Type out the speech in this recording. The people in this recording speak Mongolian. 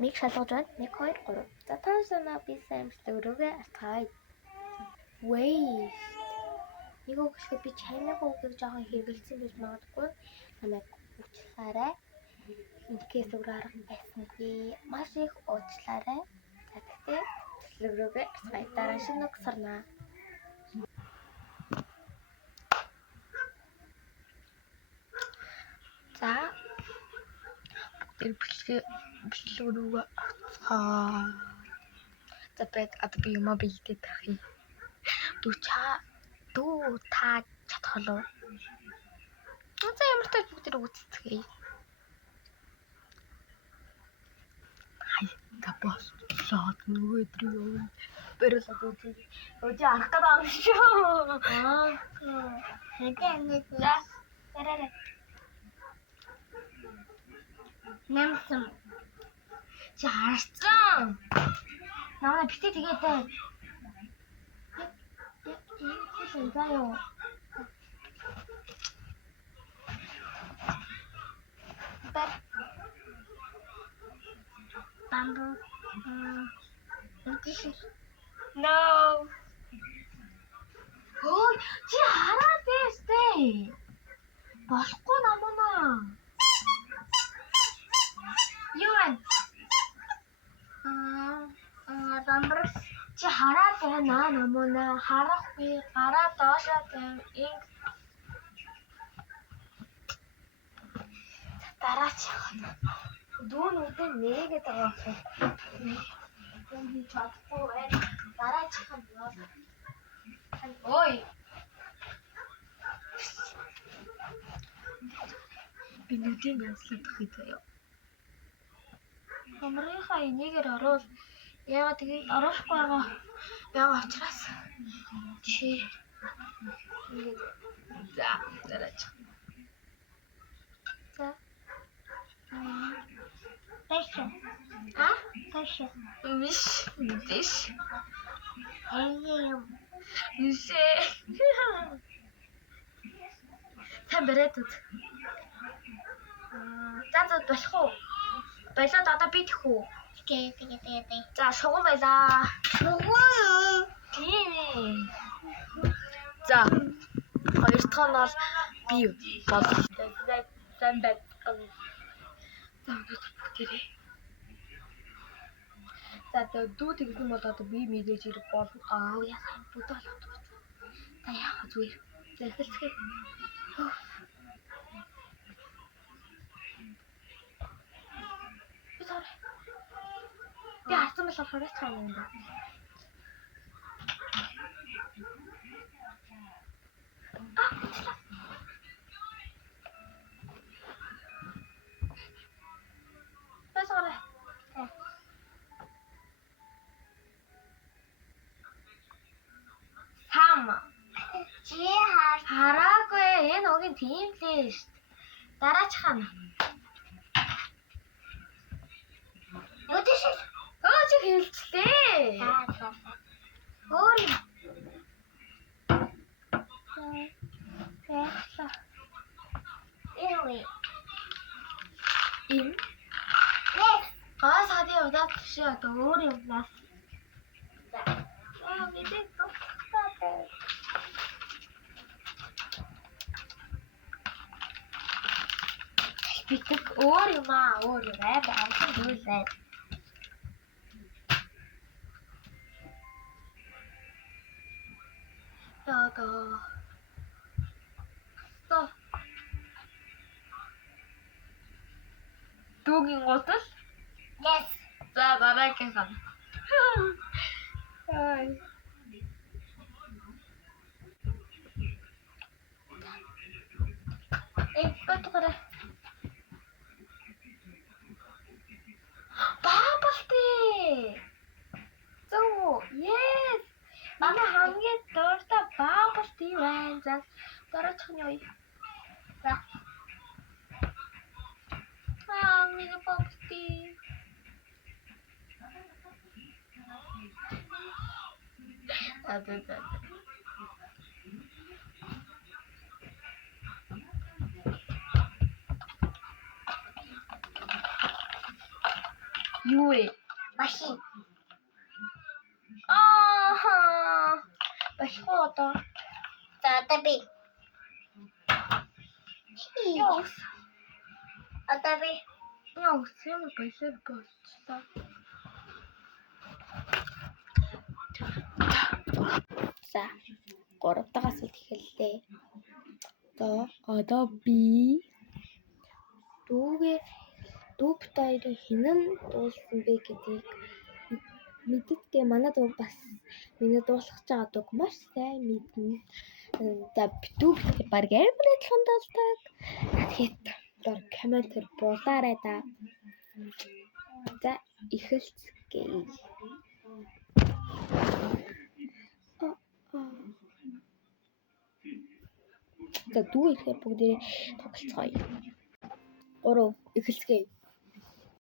Миг шалгаж байна. 1 2 3. За таашаа би сайн өрөөгөө алтгая. Wait. Нэг өгөхөд би чайнаг өгөх жоохон хэрэгэлсэн байж магадгүй. Намайг уучлаарай. Инкээс өөр арга байсангүй. Маш их уучлаарай. За тэгтээ өрөөгөө алтгая. Дараа нь нэг сарнаа. За бичлэг рүүгээ авцгаа. За би юм бийдээ тахи. Дүү та чадах уу? За ямар ч бүгд үүсцгээе. Хай тапос саад нөгөө өдрөө бэрэлээд үзье. Өдөө арах гэдэг юм шүү. Хэдэн тараа. Нэмсэн. Чи харцсан. Намаа битээ тэгээдээ. Заяо. Bamboo. No. Ой, чи хараад байстэй. Болохгүй намаа. Юу вэ? Бамбар чи хараад байна намаа. Харахгүй гараа доошоо тийм инг. Дараач. Дүүн үдэн нээгээд байгаа юм. Дүүн чадахгүй бай. Дараач хам ёо. Ой. Би нүдэн яслах хийдэй. Хамрынхаа энийгээр оруул. Яагаад тэгээ оруулахгүй байгаа учраас чи ингээд за дараач. За. Тэшэ. Тэшэ. Виш. Эйм. Вишэ. Тамбарет. За болох уу? Баялаад одоо би тэх үү? Тэгээ. За шугам байлаа. Шугам. Тийм ээ. За. Хоёр дахь нь бол би бол сайн байт. За бүгдээрээ. За дүү тэгсэн бол одоо би мэдээж ирэх бол яасан бүдэл болчихсон. За яах зүгээр. За эхэлцгээе. Би харсан бол хараач хаана юм бэ? Чи хараагүй энэ огийн тийм лээ шүү. Дараач хаана? Өдөш. Чи хэлцлээ. Өөр юм. Им. Гаас хадын удаад чи одоо өөр юм нас. За. Мэдээ тохтой. Битэг өөр юм аа амхан зүйлээ. Яга. Стоп. Дүүгийн гутал? Yes. За дараагийн хан. Ай. Батгара. Баабалтай. Зөө, yes. Манай хамгийн дуртай баабалтай байна. За дараач нь юу? За. Миний баабалтай. Да. Юу вэ? Машин. Болохгүй одоо. За одоо би. Яс. Одоо би. Сэм баялаг болчихлоо. За 3 дахь асуулт эхэллээ. Одоо би дүүбт хоёрын хинэн дуулсан бэ гэдгийг мэддгээ манай дүү бас миний дуулах байгаа дүүг маш сайн мэднэ. За дүүбт баг амар адилхан дуулдаг. Тэгэхэд комментээр буулаарай да. За эхэлцгээе. За дүү ихээр бүгдээ тоглоцгоё. 3 эхэлцгээе.